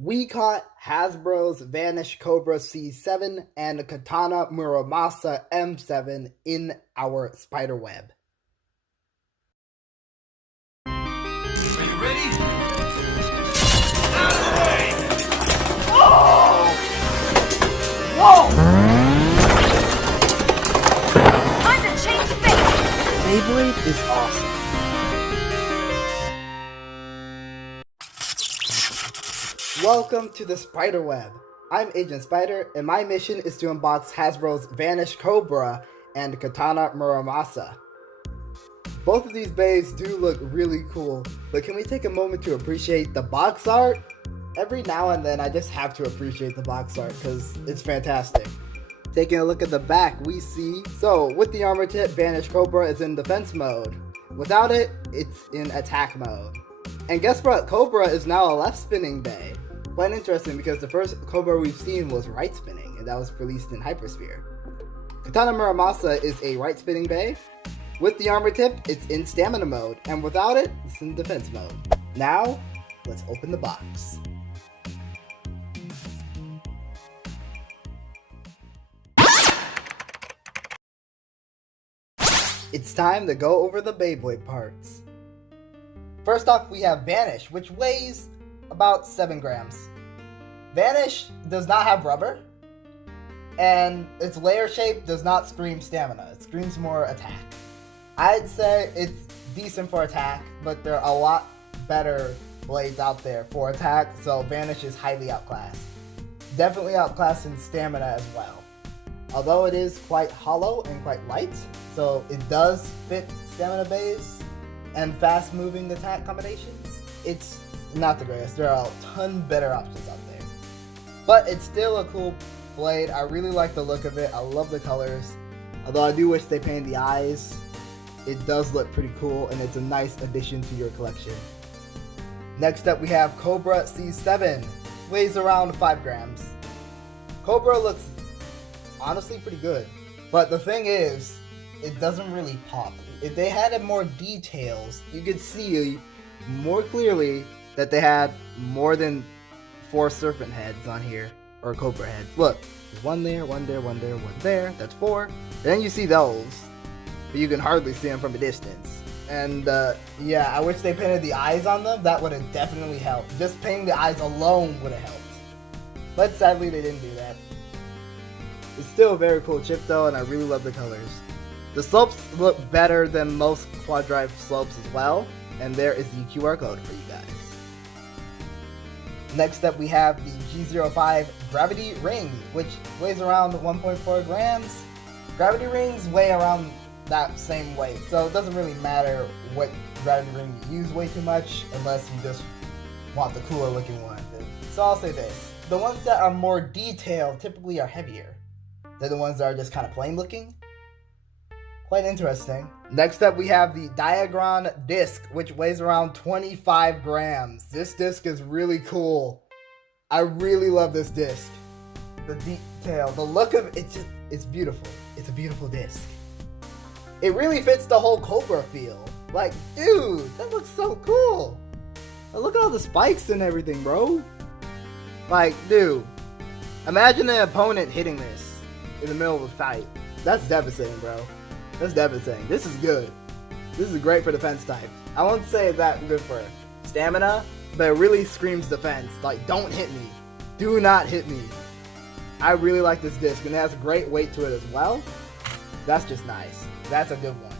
We caught Hasbro's Vanish Cobra C7 and Katana Muramasa M7 in our spider web. Are you ready? Out of the way! Oh! Whoa! Time to change fate! Beyblade is awesome. Welcome to the spider web. I'm Agent Spyder, and my mission is to unbox Hasbro's Vanish Cobra and Katana Muramasa. Both of these bays do look really cool, but can we take a moment to appreciate the box art? Every now and then I just have to appreciate the box art because it's fantastic. Taking a look at the back, we see, so with the armor tip, Vanish Cobra is in defense mode. Without it, it's in attack mode. And guess what? Cobra is now a left spinning bay. Quite interesting because the first Cobra we've seen was right spinning, and that was released in Hypersphere. Katana Muramasa is a right spinning bay. With the armor tip, it's in stamina mode, and without it, it's in defense mode. Now, let's open the box. It's time to go over the Beyblade parts. First off, we have Vanish, which weighs about 7 grams. Vanish does not have rubber, and its layer shape does not scream stamina. It screams more attack. I'd say it's decent for attack, but there are a lot better blades out there for attack, so Vanish is highly outclassed. Definitely outclassed in stamina as well. Although it is quite hollow and quite light, so it does fit stamina bays and fast moving attack combinations, it's not the greatest. There are a ton better options out there. But it's still a cool blade. I really like the look of it. I love the colors. Although I do wish they painted the eyes. It does look pretty cool, and it's a nice addition to your collection. Next up we have Cobra C7. Weighs around 5 grams. Cobra looks honestly pretty good. But the thing is, it doesn't really pop. If they had more details, you could see more clearly that they had more than 4 serpent heads on here, or cobra heads. Look, there's one there, one there, one there, one there. That's 4. Then you see those, but you can hardly see them from a distance. And yeah, I wish they painted the eyes on them. That would have definitely helped. Just painting the eyes alone would have helped. But sadly, they didn't do that. It's still a very cool chip though, and I really love the colors. The slopes look better than most QuadDrive slopes as well, and there is the QR code for you guys. Next up we have the G05 Gravity Ring, which weighs around 1.4 grams. Gravity rings weigh around that same weight, so it doesn't really matter what gravity ring you use way too much, unless you just want the cooler looking one. So I'll say this, the ones that are more detailed typically are heavier than the ones that are just kind of plain looking. Quite interesting. Next up we have the Diagron disc, which weighs around 25 grams. This disc is really cool. I really love this disc. The detail, the look of it, it's beautiful. It's a beautiful disc. It really fits the whole Cobra feel. Like, dude, that looks so cool. And look at all the spikes and everything, bro. Like, dude, imagine an opponent hitting this in the middle of a fight. That's devastating, bro. That's devastating. This is good. This is great for defense type. I won't say it's that good for stamina, but it really screams defense. Like, don't hit me. Do not hit me. I really like this disc, and it has a great weight to it as well. That's just nice. That's a good one.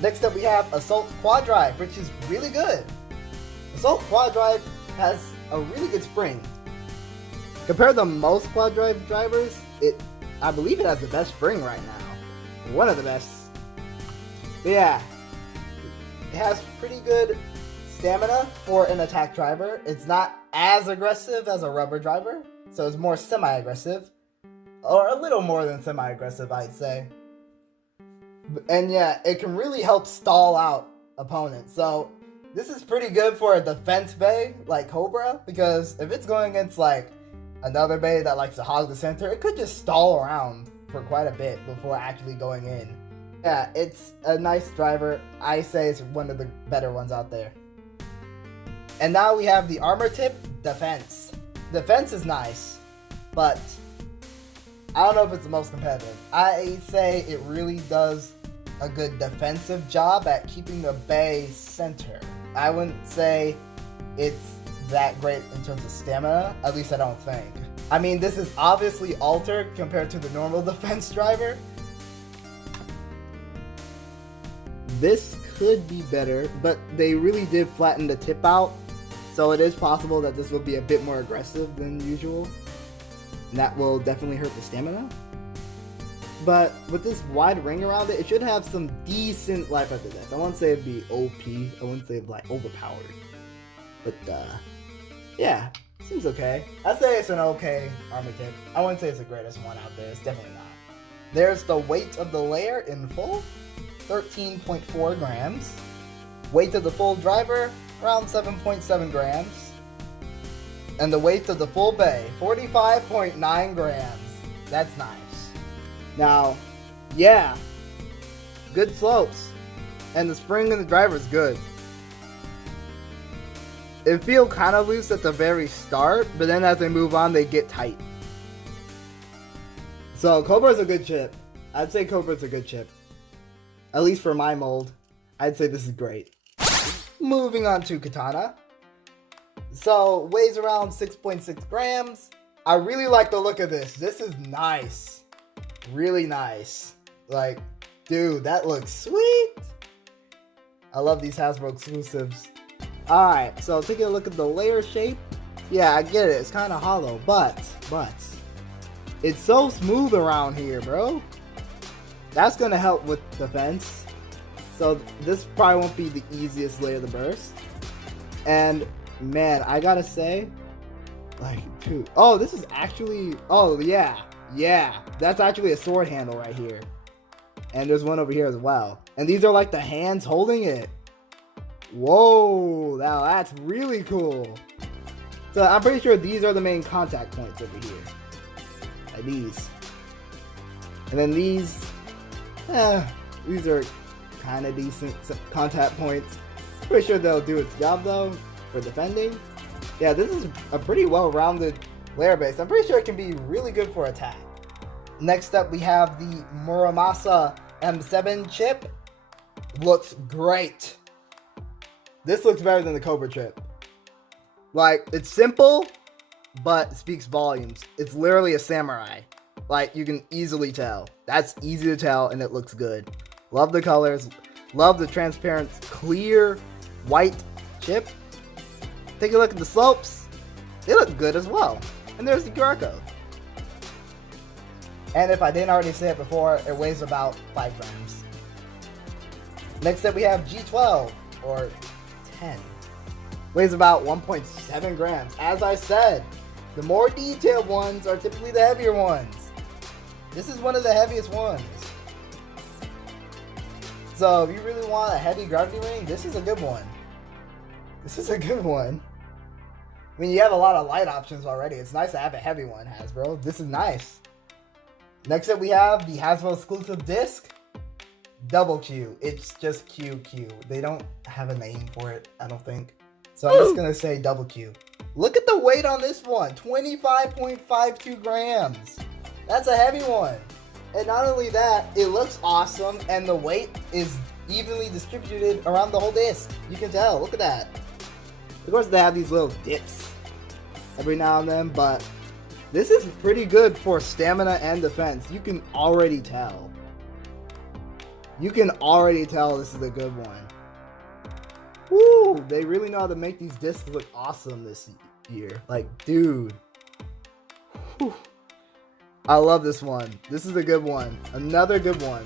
Next up we have Assault QuadDrive, which is really good. Assault QuadDrive has a really good spring. Compared to most QuadDrive drivers, I believe it has the best spring right now. One of the best. But yeah, it has pretty good stamina for an attack driver. It's not as aggressive as a rubber driver, so it's more semi-aggressive. Or a little more than semi-aggressive, I'd say. And yeah, it can really help stall out opponents. So this is pretty good for a defense bay like Cobra, because if it's going against like another bay that likes to hog the center, it could just stall around for quite a bit before actually going in. Yeah, it's a nice driver. I say it's one of the better ones out there. And now we have the armor tip defense. Defense is nice, but I don't know if it's the most competitive. I say it really does a good defensive job at keeping the bay center. I wouldn't say it's that great in terms of stamina, at least I don't think. I mean, this is obviously altered compared to the normal defense driver. This could be better, but they really did flatten the tip out, so it is possible that this will be a bit more aggressive than usual, and that will definitely hurt the stamina. But with this wide ring around it, it should have some decent life after death. I wouldn't say it'd be OP, I wouldn't say like overpowered, but yeah, seems okay. I'd say it's an okay armor kit. I wouldn't say it's the greatest one out there, it's definitely not. There's the weight of the layer in full, 13.4 grams. Weight of the full driver, around 7.7 grams. And the weight of the full bay, 45.9 grams. That's nice. Now, yeah, good slopes. And the spring in the driver is good. It feels kind of loose at the very start, but then as they move on, they get tight. So, Cobra's a good chip. I'd say Cobra's a good chip. At least for my mold, I'd say this is great. Moving on to Katana. So, weighs around 6.6 grams. I really like the look of this. This is nice. Really nice. Like, dude, that looks sweet. I love these Hasbro exclusives. Alright, so taking a look at the layer shape. Yeah, I get it. It's kind of hollow, but it's so smooth around here, bro. That's going to help with defense. So this probably won't be the easiest layer to burst. And man, I gotta say, like, dude, oh, this is actually, oh yeah, that's actually a sword handle right here. And there's one over here as well. And these are like the hands holding it. Whoa, now that's really cool. So I'm pretty sure these are the main contact points over here. Like these. And then these are kind of decent contact points. Pretty sure they'll do its job though for defending. Yeah, this is a pretty well-rounded layer base. I'm pretty sure it can be really good for attack. Next up, we have the Muramasa M7 chip. Looks great. This looks better than the Cobra chip. Like, it's simple, but speaks volumes. It's literally a samurai. Like, you can easily tell. That's easy to tell, and it looks good. Love the colors. Love the transparent, clear, white chip. Take a look at the slopes. They look good as well. And there's the QR code. And if I didn't already say it before, it weighs about 5 grams. Next up, we have G12, or 10. Weighs about 1.7 grams. As I said, the more detailed ones are typically the heavier ones. This is one of the heaviest ones. So if you really want a heavy gravity ring, this is a good one. This is a good one. I mean, you have a lot of light options already. It's nice to have a heavy one, Hasbro. This is nice. Next up, we have the Hasbro exclusive disc, Double Q. It's just QQ. They don't have a name for it, I don't think. So I'm just gonna say Double Q. Look at the weight on this one, 25.52 grams. That's a heavy one. And not only that, it looks awesome, and the weight is evenly distributed around the whole disc. You can tell, look at that. Of course, they have these little dips every now and then, but this is pretty good for stamina and defense. You can already tell. You can already tell this is a good one. Woo! They really know how to make these discs look awesome this year. Like, dude. Whew. I love this one. This is a good one. Another good one.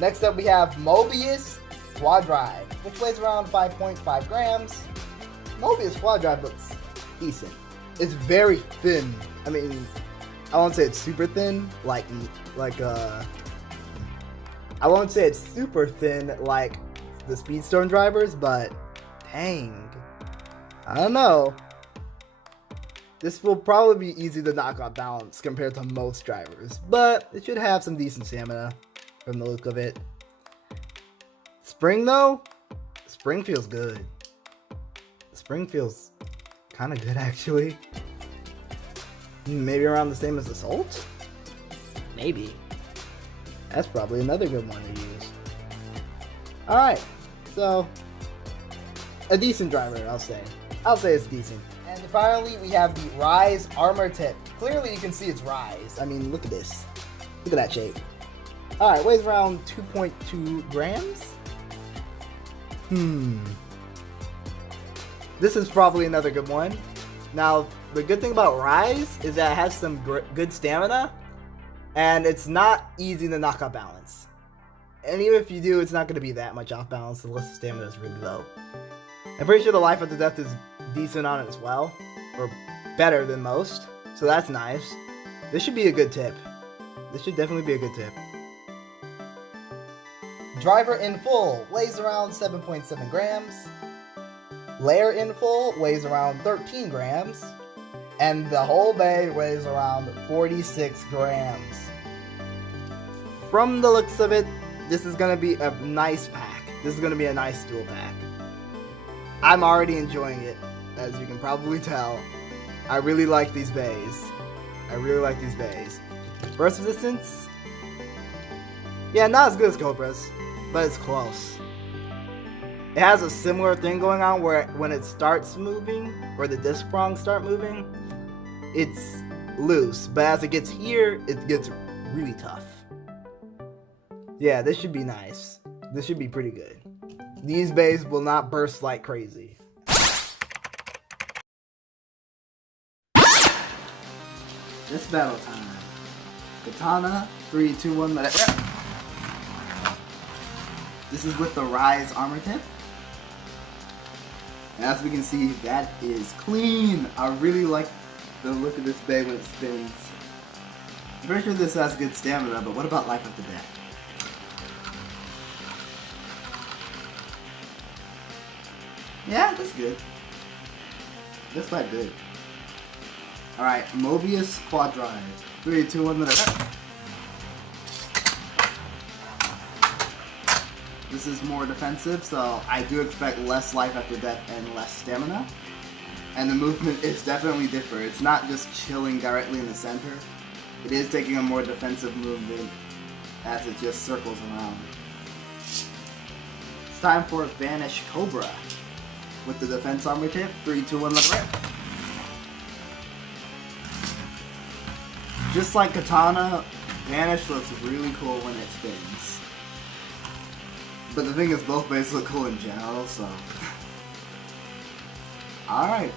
Next up, we have Mobius QuadDrive, which weighs around 5.5 grams. Mobius QuadDrive looks decent. It's very thin. I mean, I won't say it's super thin, I won't say it's super thin like the Speedstone drivers, but dang, I don't know. This will probably be easy to knock off balance compared to most drivers, but it should have some decent stamina from the look of it. Spring though, spring feels good. Spring feels kind of good actually. Maybe around the same as Assault? Maybe. That's probably another good one to use. Alright, so a decent driver, I'll say. I'll say it's decent. And finally, we have the Rise Armor Tip. Clearly you can see it's Rise. I mean, look at this. Look at that shape. Alright, weighs around 2.2 grams. This is probably another good one. Now, the good thing about Rise is that it has some good stamina, and it's not easy to knock out balance. And even if you do, it's not going to be that much off balance unless the stamina is really low. I'm pretty sure the life after death is decent on it as well, or better than most, so that's nice. This should be a good tip. This should definitely be a good tip. Driver in full weighs around 7.7 grams. Layer in full weighs around 13 grams. And the whole bay weighs around 46 grams. From the looks of it, this is going to be a nice pack. This is going to be a nice dual pack. I'm already enjoying it, as you can probably tell. I really like these bays. Burst resistance? Yeah, not as good as Cobra's, but it's close. It has a similar thing going on where when it starts moving, or the disc prongs start moving, it's loose. But as it gets here, it gets really tough. Yeah, this should be nice. This should be pretty good. These bays will not burst like crazy. It's battle time. Katana, 3, 2, 1, let it rip. This is with the Rise Armor Tip. And as we can see, that is clean. I really like the look of this bay when it spins. I'm pretty sure this has good stamina, but what about life after death? Yeah, that's good. That's quite good. Alright, Mobius QuadDrive. 3, 2, 1, let it rip. This is more defensive, so I do expect less life after death and less stamina. And the movement is definitely different. It's not just chilling directly in the center. It is taking a more defensive movement as it just circles around. It's time for Vanish Cobra with the defense armor tip. 3, 2, 1, let it rip. Just like Katana, Vanish looks really cool when it spins. But the thing is, both bases look cool in general, so... Alright.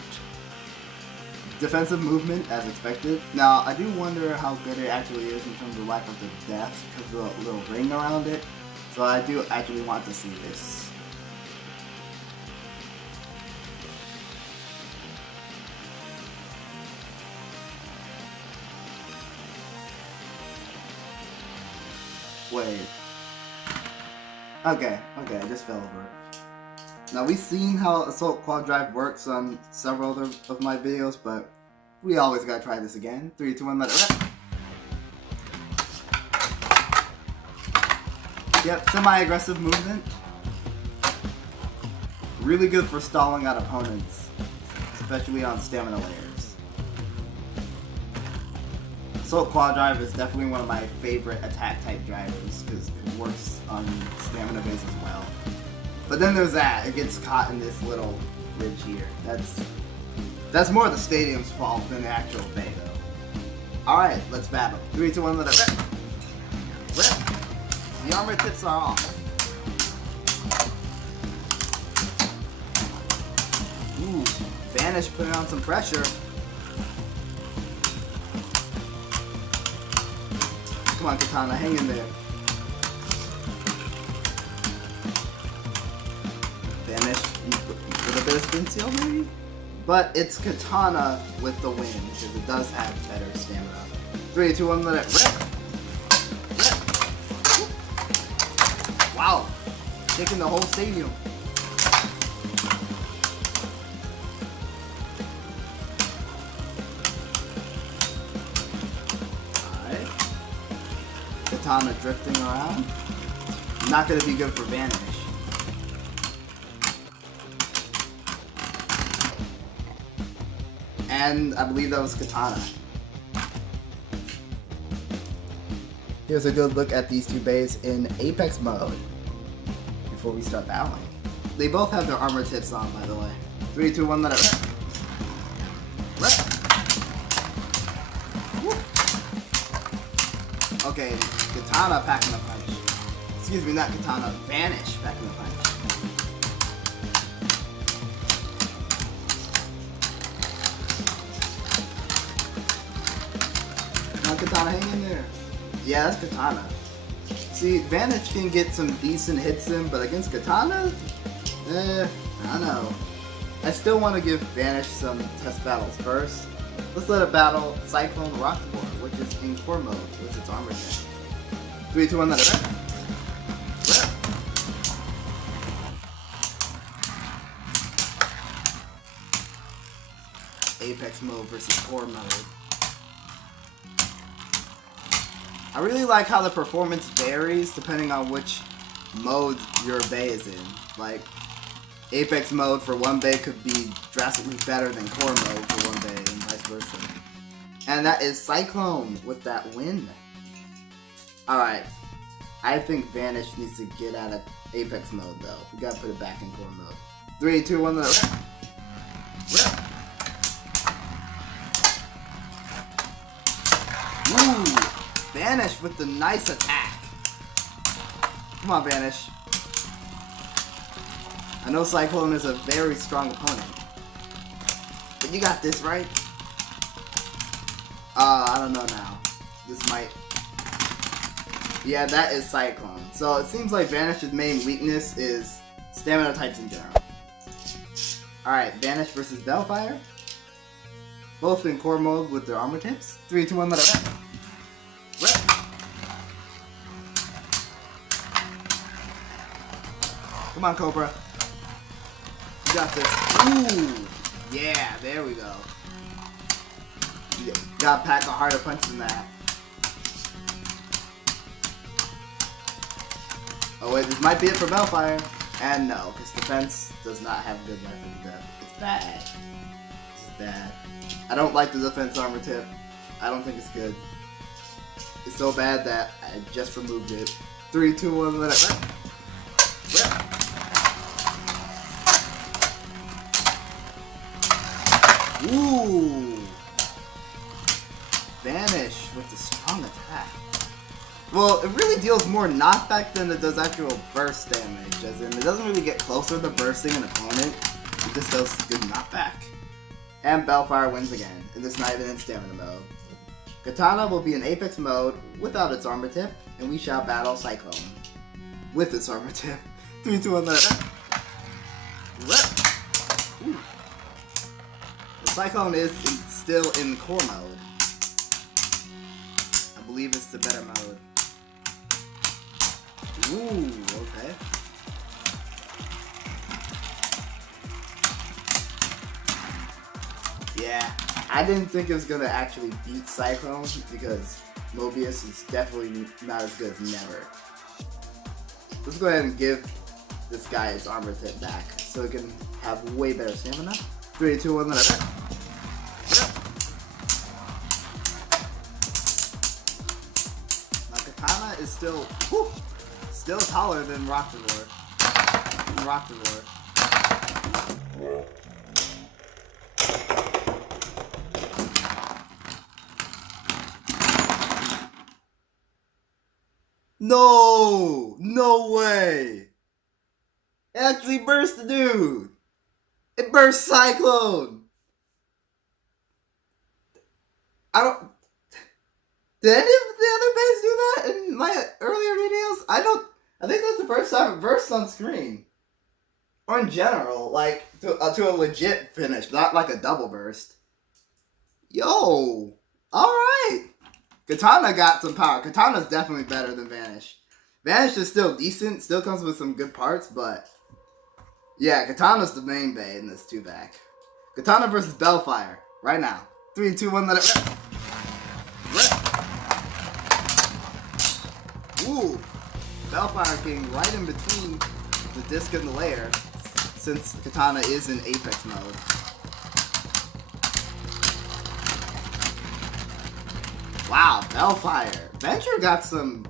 Defensive movement, as expected. Now, I do wonder how good it actually is in terms of life after death, because of the little ring around it. So I do actually want to see this. Wait. Okay, I just fell over it. Now, we've seen how Assault QuadDrive works on several other of my videos, but we always gotta try this again. 3, 2, 1, let it rip. Yep, semi-aggressive movement. Really good for stalling out opponents, especially on stamina layers. Assault QuadDrive is definitely one of my favorite attack type drivers because it works on stamina base as well. But then there's that, it gets caught in this little ridge here. That's more the stadium's fault than the actual bay though. Alright, let's battle. 3, 2, 1, let it rip. Rip! The armor tips are off. Ooh, Vanish putting on some pressure. Come on, Katana, hang in there. Vanish with a bit of spin seal, maybe? But it's Katana with the win, because it does have better stamina. 3, 2, 1, let it rip! Rip! Wow! Taking the whole stadium. Katana drifting around. Not going to be good for Vanish. And I believe that was Katana. Here's a good look at these two Beys in Apex mode before we start battling. They both have their armor tips on, by the way. 3, 2, 1, let it rip. Rip. Woo. Okay, Katana packing a punch. Excuse me, not Katana, Vanish packing a punch. Come on, Katana, hang in there. Yeah, that's Katana. See, Vanish can get some decent hits in, but against Katana, I don't know. I still want to give Vanish some test battles first. Let's let it battle Cyclone Roktavor, which is in core mode with its armor set. 3, 2, 1, let it rip. Rip. Apex mode versus core mode. I really like how the performance varies depending on which mode your Bey is in. Like, Apex mode for one Bey could be drastically better than core mode for one Bey and vice versa. And that is Cyclone with that win. Alright, I think Vanish needs to get out of Apex mode though. We gotta put it back in core mode. 3, 2, 1, let it rip. Rip. Ooh! Vanish with the nice attack. Come on, Vanish. I know Cyclone is a very strong opponent, but you got this, right? I don't know now. This might... Yeah, that is Cyclone. So it seems like Vanish's main weakness is stamina types in general. Alright, Vanish versus Bellfire. Both in core mode with their armor tips. 3, 2, 1, let it rip. Rip. Come on, Cobra. You got this. Ooh! Yeah, there we go. You gotta pack a harder punch than that. Oh wait, this might be it for Bellfire. And no, because defense does not have good weapon depth. It's bad. It's bad. I don't like the defense armor tip. I don't think it's good. It's so bad that I just removed it. 3, 2, 1, let it rip. Rip. Ooh! Vanish with the strong attack. Well, it really deals more knockback than it does actual burst damage, as in it doesn't really get closer to bursting an opponent, it just does good knockback. And Bellfire wins again, and it's not even in stamina mode. Katana will be in Apex mode without its armor tip, and we shall battle Cyclone with its armor tip. 3, 2, 1, let it rip. Ooh. The Cyclone is still in core mode. I believe it's the better mode. Ooh, okay. Yeah, I didn't think it was gonna actually beat Cyclone because Mobius is definitely not as good as Never. Let's go ahead and give this guy his armor tip back so he can have way better stamina. 3, 2, 1, let it rip. Now Katana is still taller than Roktavor. No! No way! It actually burst the dude! It burst Cyclone! Did any of the other Beys do that in my earlier videos? I think that's the first time it burst on screen. Or in general, like, to a legit finish, not like a double burst. Yo! Alright! Katana got some power. Katana's definitely better than Vanish. Vanish is still decent, still comes with some good parts, but... Yeah, Katana's the main Bey in this 2-back. Katana versus Bellfire, right now. 3, 2, 1, let it rip. Rip! Ooh! Bellfire getting right in between the disc and the layer, since Katana is in Apex mode. Wow, Bellfire. Venture got some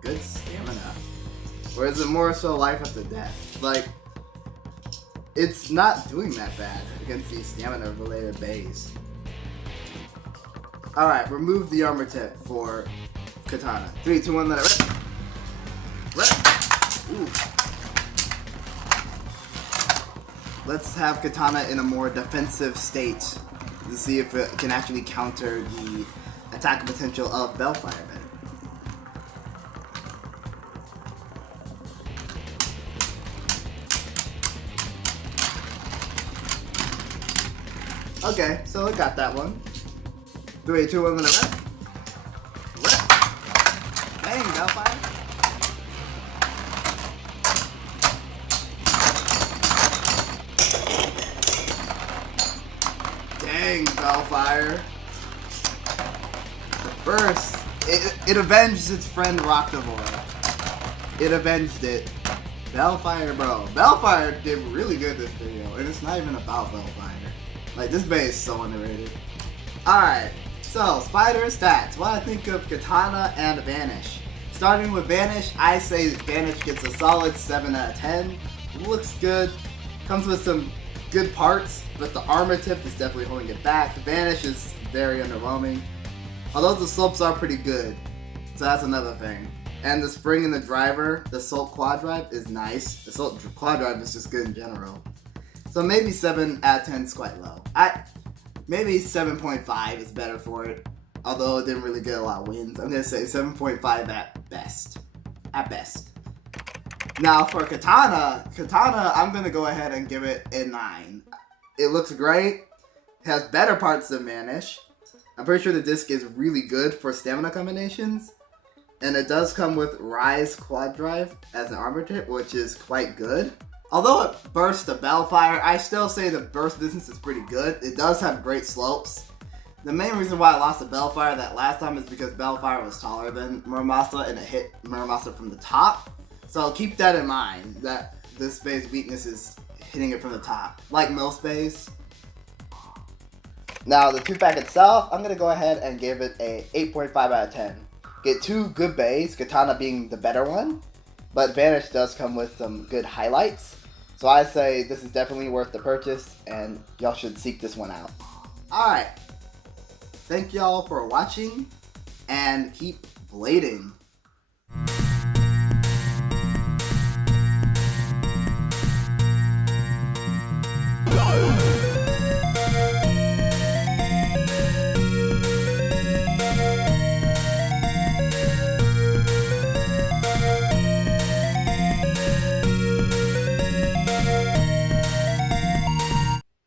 good stamina. Or is it more so life after death? Like, it's not doing that bad against these stamina related Beys. Alright, remove the armor tip for Katana. 3, 2, 1, let it rip. Rip! Ooh. Let's have Katana in a more defensive state to see if it can actually counter the attack potential of Bellfire better. Okay, so it got that one. 3, 2, 1, let it rip. Rip! Dang, Bellfire. Dang, Bellfire. The burst, it avenged its friend Roktavor. It avenged it. Bellfire, bro. Bellfire did really good this video, and it's not even about Bellfire. Like, this Bey is so underrated. Alright, so Spyder stats. What I think of Katana and Vanish. Starting with Vanish, I say Vanish gets a solid 7 out of 10. Looks good. Comes with some good parts, but the armor tip is definitely holding it back. Vanish is very underwhelming. Although the slopes are pretty good. So that's another thing. And the spring in the driver, the Assault QuadDrive, is nice. The Assault QuadDrive is just good in general. So maybe 7 out of 10 is quite low. Maybe 7.5 is better for it. Although it didn't really get a lot of wins. I'm going to say 7.5 at best. At best. Now for Katana, I'm going to go ahead and give it a 9. It looks great. It has better parts than Vanish. I'm pretty sure the disc is really good for stamina combinations. And it does come with Rise QuadDrive as an armor tip, which is quite good. Although it bursts the Bellfire, I still say the burst distance is pretty good. It does have great slopes. The main reason why I lost the Bellfire that last time is because Bellfire was taller than Muramasa and it hit Muramasa from the top. So keep that in mind, that this Bey's weakness is hitting it from the top, like most Beys. Now the 2-pack itself, I'm going to go ahead and give it a 8.5 out of 10. Get 2 good Beys, Katana being the better one, but Vanish does come with some good highlights. So I say this is definitely worth the purchase, and y'all should seek this one out. Alright, thank y'all for watching, and keep blading.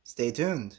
Stay tuned.